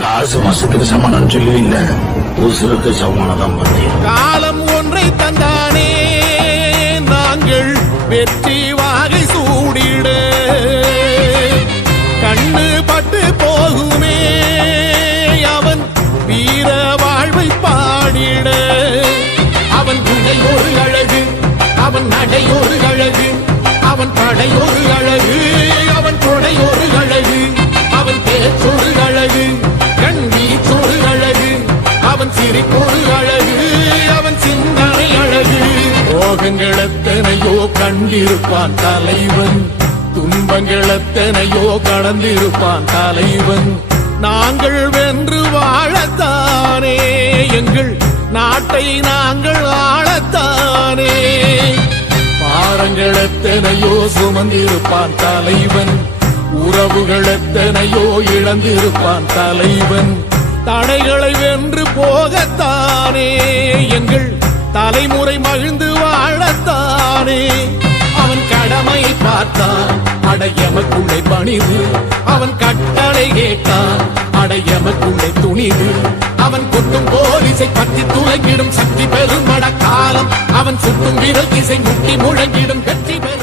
காசு மாசத்துக்கு சமானம் சொல்லி இல்ல, உசுருக்கு சமானம் தான் பண்ணி. காலம் ஒன்றை தந்தானே நாங்கள் வெற்றி வாகை சூடிட, கண்ணு பட்டு போகுமே அவன் வீர வாழ்வை பாடிட. அவன் குடை ஒரு அழகு, அவன் நடை ஒரு அழகு, அவன் படை ஒரு அழகு, அவன் கொடை ஒரு அழகு, அவன் பேச்சொரு அழகு, கண் வீச்சொரு அழகு, அவன் சிரிப்பொரு அழகு, அவன் சிந்தனை அழகு. ரோகங்கள் எத்தனையோ கண்டிருப்பான் தலைவன், துன்பங்கள் எத்தனையோ கடந்திருப்பான் தலைவன். நாங்கள் வென்று வாழத்தானே, எங்கள் நாட்டை நாங்கள் ஆளத்தானே. பாரங்கள் எத்தனையோ சுமந்திருப்பான் தலைவன், உறவுகள் எத்தனையோ இழந்திருப்பான் தலைவன். தடைகளை வென்று போகத்தானே, எங்கள் தலைமுறை மகிழ்ந்து வாழத்தானே. அவன் கடமையை பார்த்தான், அடையமக்குள்ளே பணிது, அவன் கட்டளை கேட்டான், அடையமக்குள்ளே துணிது. அவன் கொட்டும் போலீசை பற்றி துளங்கிடும் சக்தி பெரும் மடக்காலம், அவன் சுட்டும் விரல் திசை முட்டி முழங்கிடும் வெற்றி பெறும்.